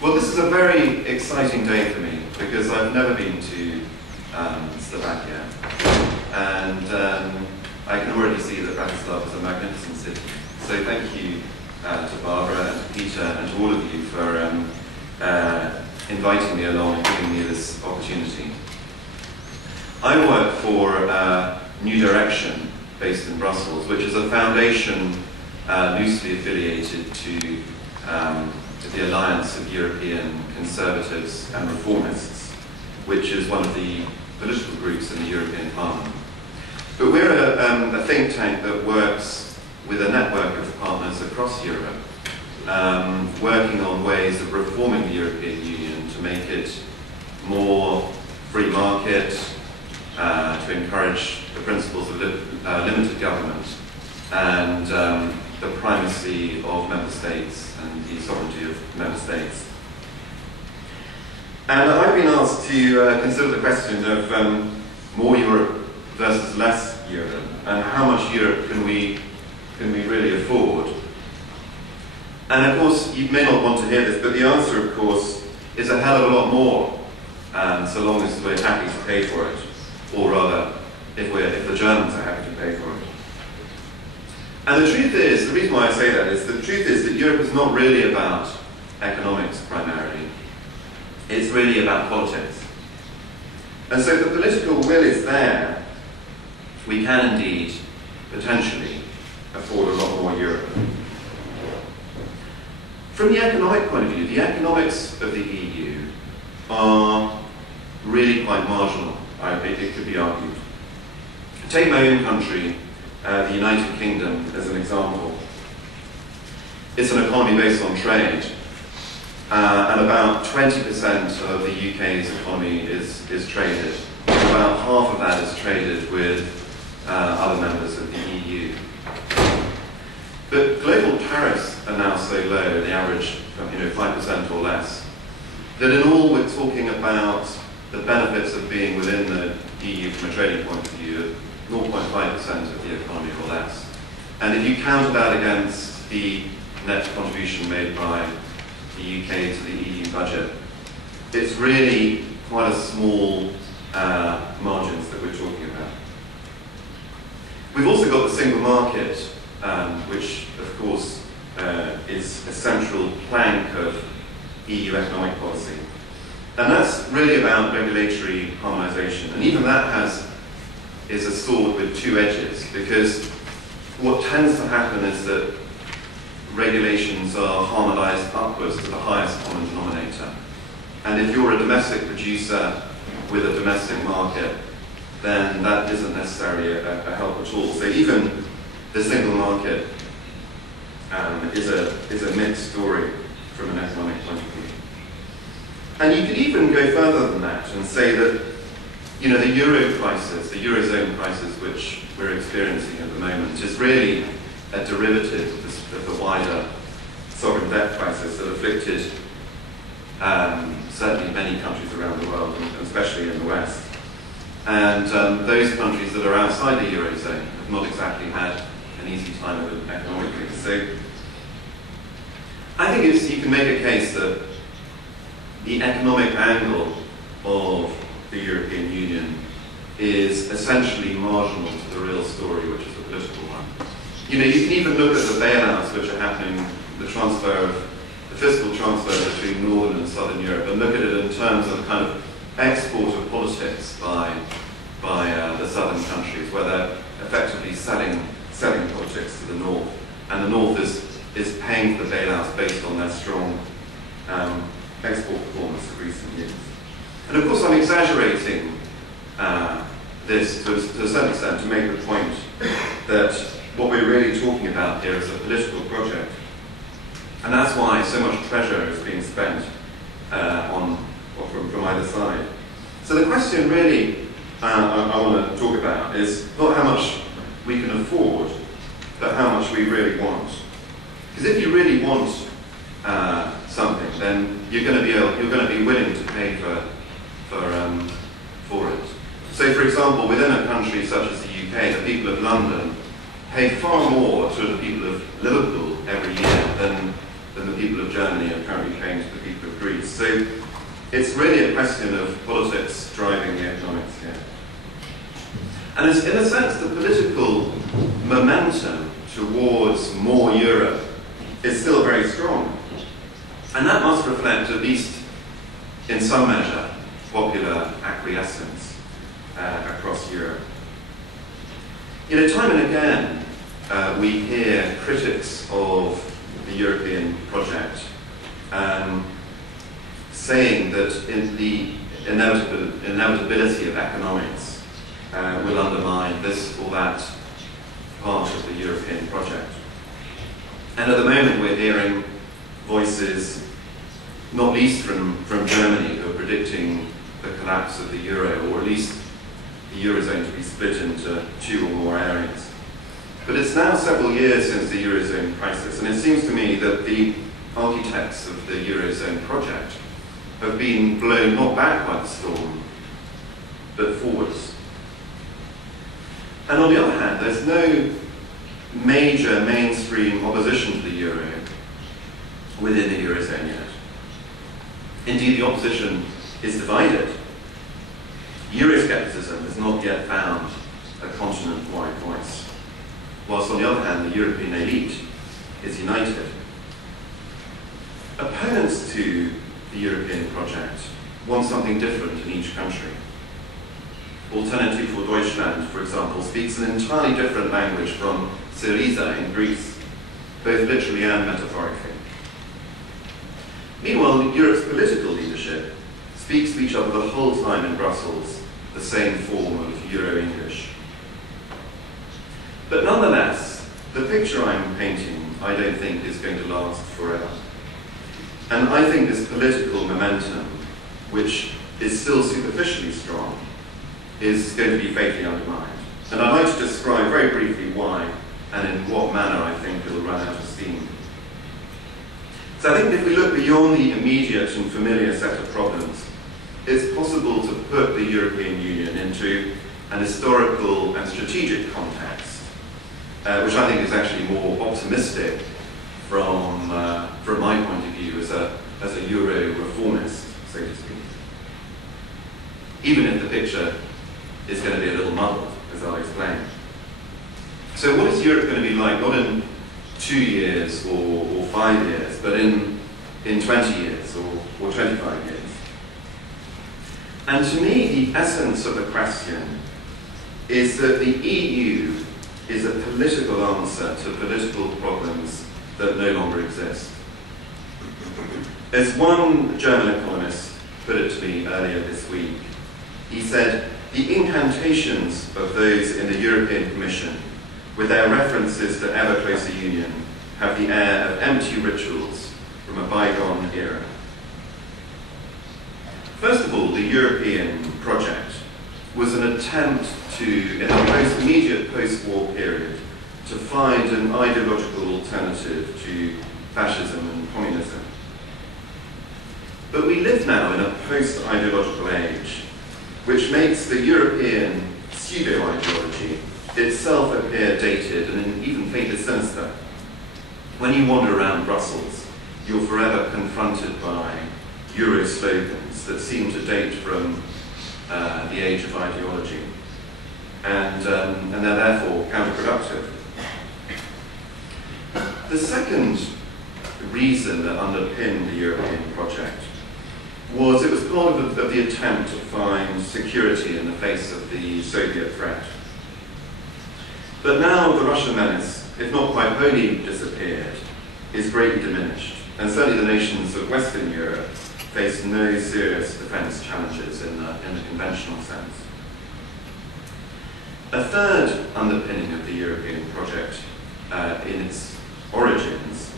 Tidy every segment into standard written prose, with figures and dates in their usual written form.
Well, this is a very exciting day for me because I've never been to Slovakia, and I can already see that Bratislava is a magnificent city. So thank you to Barbara and to Peter and to all of you for inviting me along and giving me this opportunity. I work for New Direction, based in Brussels, which is a foundation loosely affiliated to the Alliance of European Conservatives and Reformists, which is one of the political groups in the European Parliament. But we're a think tank that works with a network of partners across Europe, working on ways of reforming the European Union to make it more free market, to encourage the principles of limited government and the primacy of member states and the sovereignty of member states. And I've been asked to consider the question of more Europe versus less Europe, and how much Europe can we really afford? And of course, you may not want to hear this, but the answer, of course, is a hell of a lot more, so long as we're happy to pay for it, or rather, if the Germans are happy to pay for it. And the truth is, the reason why I say that is, the truth is that Europe is not really about economics primarily. It's really about politics. And so if the political will is there, we can indeed, potentially, afford a lot more Europe. From the economic point of view, the economics of the EU are really quite marginal, it could be argued. Take my own country, the United Kingdom, as an example. It's an economy based on trade, and about 20% of the UK's economy is traded. About half of that is traded with other members of the EU. But global tariffs are now so low, the average 5% or less, that in all we're talking about the benefits of being within the EU from a trading point of view, 0.5% of the economy or less. And if you counter that against the net contribution made by the UK to the EU budget, it's really quite a small margins that we're talking about. We've also got the single market, which of course is a central plank of EU economic policy. And that's really about regulatory harmonisation. And even that is a sword with two edges, because what tends to happen is that regulations are harmonised upwards to the highest common denominator. And if you're a domestic producer with a domestic market, then that isn't necessarily a help at all. So even the single market is a mixed story from an economic point of view. And you could even go further than that and say that the euro crisis, the eurozone crisis which we're experiencing at the moment, is really a derivative of the wider sovereign debt crisis that afflicted certainly many countries around the world, and especially in the West. And those countries that are outside the eurozone have not exactly had an easy time of it economically. So I think you can make a case that the economic angle of the European Union is essentially marginal to the real story, which is the political one. You can even look at the bailouts which are happening, the fiscal transfer between Northern and Southern Europe, and look at it in terms of kind of export of politics by the Southern countries, where they're effectively selling politics to the North, and the North is paying for the bailouts based on their strong export performance of recent years. And of course I'm exaggerating this to a certain extent to make the point that what we're really talking about here is a political project. And that's why so much pressure is being spent from either side. So the question really I want to talk about is not how much we can afford, but how much we really want. Because if you really want something, then you're going to be willing to pay for it. So, for example, within a country such as the UK, the people of London pay far more to the people of Liverpool every year than the people of Germany are currently paying to the people of Greece. So it's really a question of politics driving the economics here. And it's, in a sense, the political momentum towards more Europe is still very strong. And that must reflect, at least in some measure, popular acquiescence across Europe. You know, time and again, we hear critics of the European project saying that in the inevitability of economics will undermine this or that part of the European project. And at the moment we're hearing voices, not least from Germany, who are predicting the collapse of the euro, or at least the eurozone to be split into two or more areas. But it's now several years since the eurozone crisis, and it seems to me that the architects of the eurozone project have been blown not back by the storm, but forwards. And on the other hand, there's no major mainstream opposition to the euro within the eurozone yet. Indeed, the opposition is divided. Euroscepticism has not yet found a continent-wide voice, whilst on the other hand, the European elite is united. Opponents to the European project want something different in each country. Alternative for Deutschland, for example, speaks an entirely different language from Syriza in Greece, both literally and metaphorically. Meanwhile, Europe's political leadership speaks to each other the whole time in Brussels, the same form of Euro-English. But nonetheless, the picture I'm painting, I don't think, is going to last forever. And I think this political momentum, which is still superficially strong, is going to be fatally undermined. And I'd like to describe very briefly why and in what manner I think it'll run out of steam. So I think if we look beyond the immediate and familiar set of problems, it's possible to put the European Union into an historical and strategic context, which I think is actually more optimistic from my point of view as a Euro reformist, so to speak. Even if the picture is going to be a little muddled, as I'll explain. So what is Europe going to be like, not in 2 years or 5 years, but in 20 years or 25 years? And to me, the essence of the question is that the EU is a political answer to political problems that no longer exist. As one German economist put it to me earlier this week, he said, the incantations of those in the European Commission, with their references to ever closer union, have the air of empty rituals from a bygone era. First of all, the European project was an attempt to, in a immediate post-war period, to find an ideological alternative to fascism and communism. But we live now in a post-ideological age, which makes the European pseudo-ideology itself appear dated and even faintly sinister. When you wander around Brussels, you're forever confronted by Euro slogans that seem to date from the age of ideology, and they're therefore counterproductive. The second reason that underpinned the European project was it was part of the attempt to find security in the face of the Soviet threat. But now the Russian menace, if not quite wholly disappeared, is greatly diminished, and certainly the nations of Western Europe face no serious defence challenges in the conventional sense. A third underpinning of the European project in its origins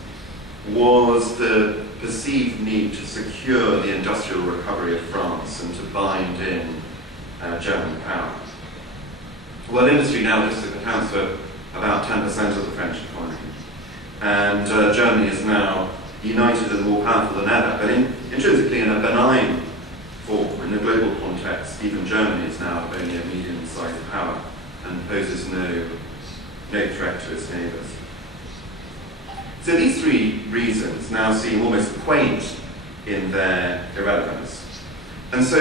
was the perceived need to secure the industrial recovery of France and to bind in German power. Well, industry now just accounts for about 10% of the French economy, and Germany is now united and more powerful than ever, but intrinsically in a benign form. In the global context, even Germany is now only a medium-sized power and poses no threat to its neighbours. So these three reasons now seem almost quaint in their irrelevance. And so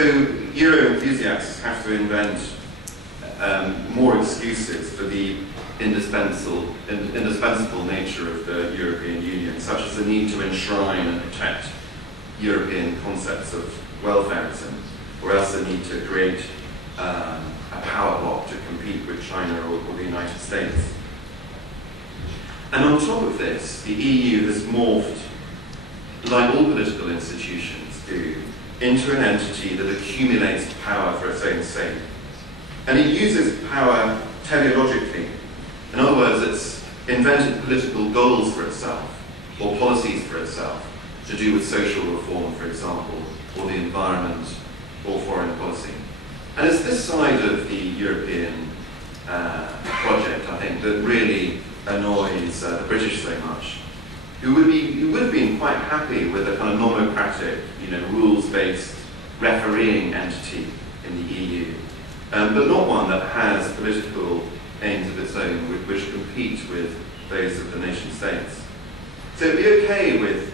Euro enthusiasts have to invent more excuses for the indispensable nature of the European Union, such as the need to enshrine and protect European concepts of welfareism, or else the need to create a power bloc to compete with China or the United States. And on top of this, the EU has morphed, like all political institutions do, into an entity that accumulates power for its own sake. And it uses power teleologically. In other words, it's invented political goals for itself, or policies for itself, to do with social reform, for example, or the environment, or foreign policy. And it's this side of the European project, I think, that really annoys the British so much, who would have been quite happy with a kind of nomocratic, rules-based refereeing entity in the EU, but not one that has political aims of its own which compete with those of the nation states. So it'd be okay with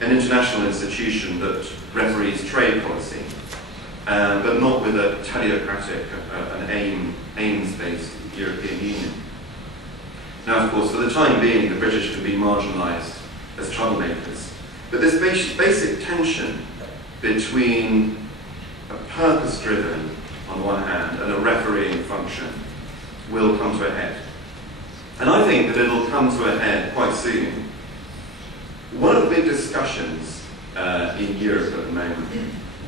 an international institution that referees trade policy, but not with a teleocratic, an aims-based European Union. Now, of course, for the time being, the British can be marginalised as troublemakers. But this basic tension between a purpose-driven, on one hand, and a refereeing function will come to a head. And I think that it'll come to a head quite soon. One of the big discussions in Europe at the moment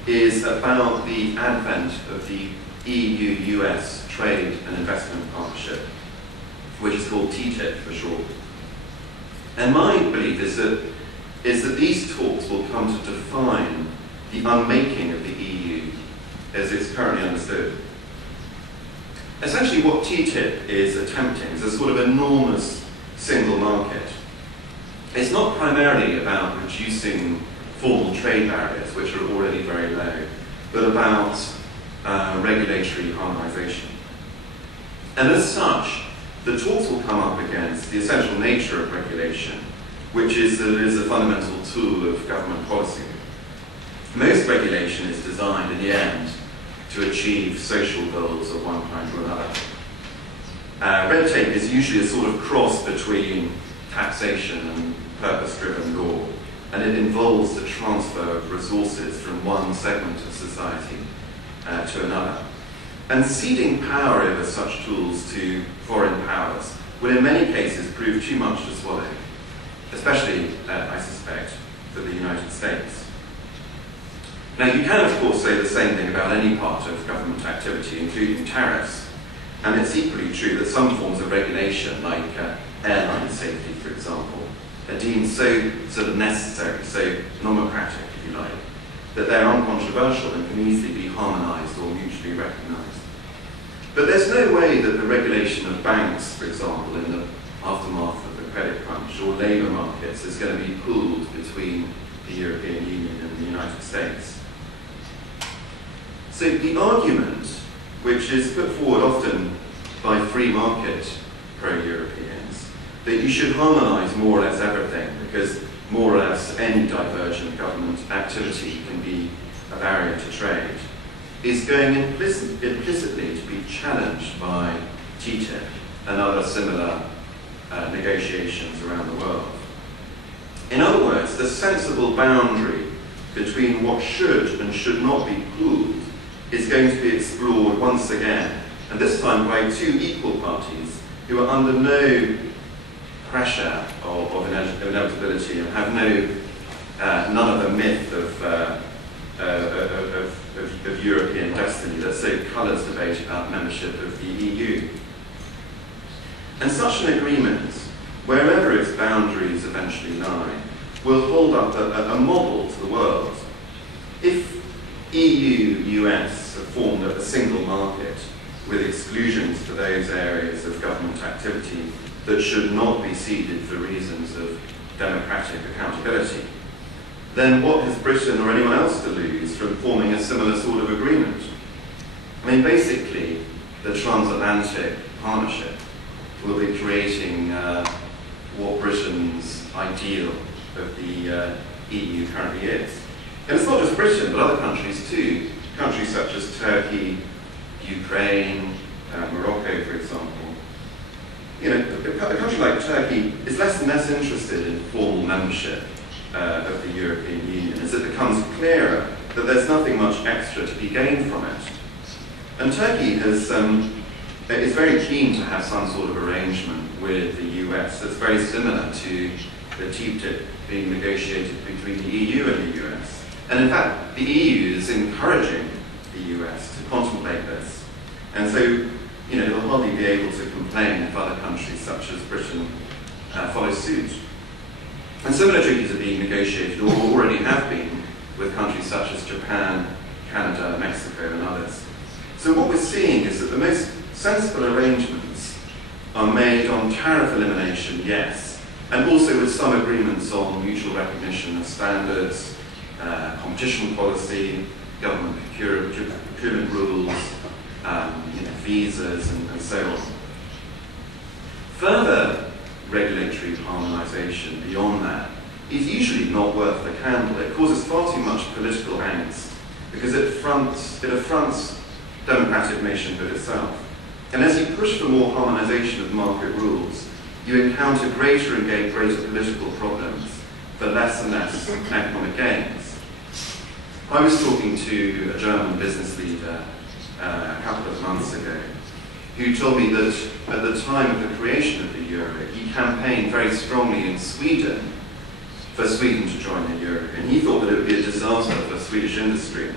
is about the advent of the EU-US Trade and Investment Partnership, which is called TTIP for short. And my belief is that these talks will come to define the unmaking of the EU as it's currently understood. Essentially what TTIP is attempting is a sort of enormous single market. It's not primarily about reducing formal trade barriers, which are already very low, but about regulatory harmonisation. And as such, the talks will come up against the essential nature of regulation, which is that it is a fundamental tool of government policy. Most regulation is designed in the end to achieve social goals of one kind or another. Red tape is usually a sort of cross between taxation and purpose-driven law, and it involves the transfer of resources from one segment of society to another. And ceding power over such tools to foreign powers will in many cases prove too much to swallow, especially, I suspect, for the United States. Now, you can, of course, say the same thing about any part of government activity, including tariffs, and it's equally true that some forms of regulation, like airline safety, for example, are deemed so sort of necessary, so nomocratic, if you like, that they're uncontroversial and can easily be harmonised or mutually recognised. But there's no way that the regulation of banks, for example, in the aftermath of the credit crunch, or labour markets, is going to be pooled between the European Union and the United States. So the argument, which is put forward often by free market pro-Europeans, that you should harmonise more or less everything, because more or less any divergent government activity can be a barrier to trade, is going implicitly to be challenged by TTIP and other similar negotiations around the world. In other words, the sensible boundary between what should and should not be pooled is going to be explored once again, and this time by two equal parties who are under no pressure of inevitability and have none of the myth of European destiny that so colours debate about membership of the EU. And such an agreement, wherever its boundaries eventually lie, will hold up a model to the world. If EU-US are formed a single market with exclusions for those areas of government activity that should not be ceded for reasons of democratic accountability, then what has Britain or anyone else to lose from forming a similar sort of agreement? I mean, basically, the transatlantic partnership will be creating what Britain's ideal of the EU currently is. And it's not just Britain, but other countries too. Countries such as Turkey, Ukraine, Morocco, for example. You know, a country like Turkey is less and less interested in formal membership of the European Union as it becomes clearer that there's nothing much extra to be gained from it. And Turkey is very keen to have some sort of arrangement with the US that's very similar to the TTIP being negotiated between the EU and the US. And in fact, the EU is encouraging the US to contemplate this. And so, you know, they'll hardly be able to complain if other countries such as Britain follow suit. And similar treaties are being negotiated, or already have been, with countries such as Japan, Canada, Mexico, and others. So what we're seeing is that the most sensible arrangements are made on tariff elimination, yes, and also with some agreements on mutual recognition of standards, competition policy, government procurement rules, visas, and so on. Further regulatory harmonisation beyond that is usually not worth the candle. It causes far too much political angst because it affronts democratic nationhood itself. And as you push for more harmonisation of market rules, you encounter greater and greater political problems for less and less economic gains. I was talking to a German business leader a couple of months ago who told me that at the time of the creation of the euro, he campaigned very strongly in Sweden for Sweden to join the euro. And he thought that it would be a disaster for Swedish industry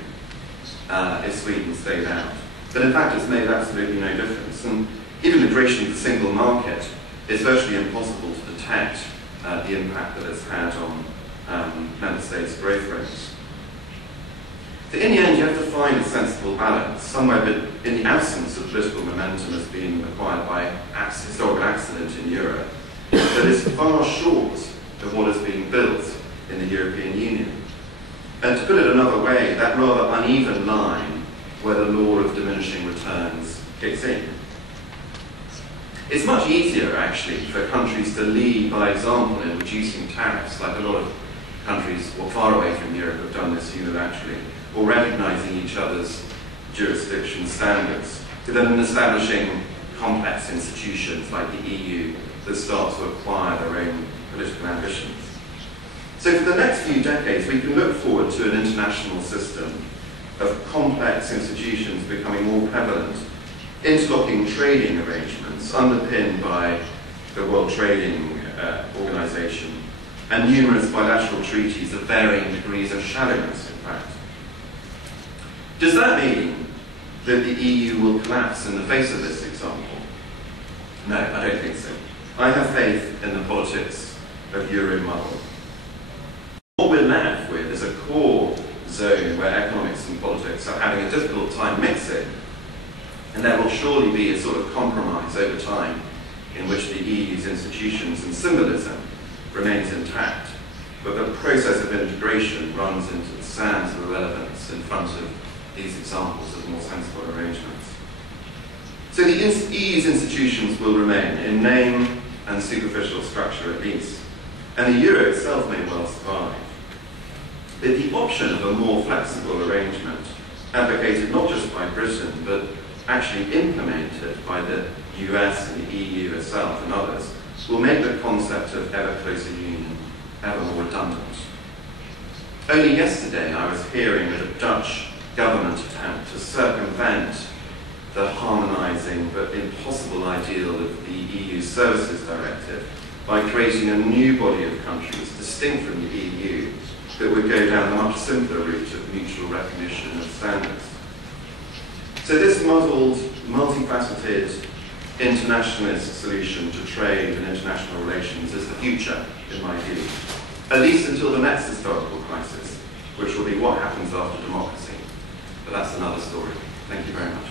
if Sweden stayed out. But in fact, it's made absolutely no difference. And even the creation of the single market is virtually impossible to detect the impact that it's had on member states' growth rates. So in the end, you have to find a sensible balance, somewhere in the absence of political momentum as being acquired by historical accident in Europe, that is far short of what is being built in the European Union. And to put it another way, that rather uneven line where the law of diminishing returns kicks in. It's much easier, actually, for countries to lead by example in reducing tariffs, like a lot of countries far away from Europe have done this unilaterally, or recognising each other's jurisdiction standards, than in establishing complex institutions like the EU that start to acquire their own political ambitions. So for the next few decades, we can look forward to an international system of complex institutions becoming more prevalent, interlocking trading arrangements underpinned by the World Trading Organization, and numerous bilateral treaties of varying degrees of shallowness, in fact. Does that mean that the EU will collapse in the face of this example? No, I don't think so. I have faith in the politics of Euro model. What we're left with is a core zone where economics and politics are having a difficult time mixing, and there will surely be a sort of compromise over time in which the EU's institutions and symbolism remains intact, but the process of integration runs into the sands of irrelevance in front of these examples of more sensible arrangements. So the EU's institutions will remain, in name and superficial structure at least, and the euro itself may well survive. But the option of a more flexible arrangement, advocated not just by Britain, but actually implemented by the US and the EU itself and others, will make the concept of ever closer union ever more redundant. Only yesterday I was hearing that a Dutch government attempt to circumvent the harmonising but impossible ideal of the EU Services Directive by creating a new body of countries distinct from the EU that would go down the much simpler route of mutual recognition of standards. So this muddled, multifaceted, internationalist solution to trade and international relations is the future, in my view, at least until the next historical crisis, which will be what happens after democracy. But that's another story. Thank you very much.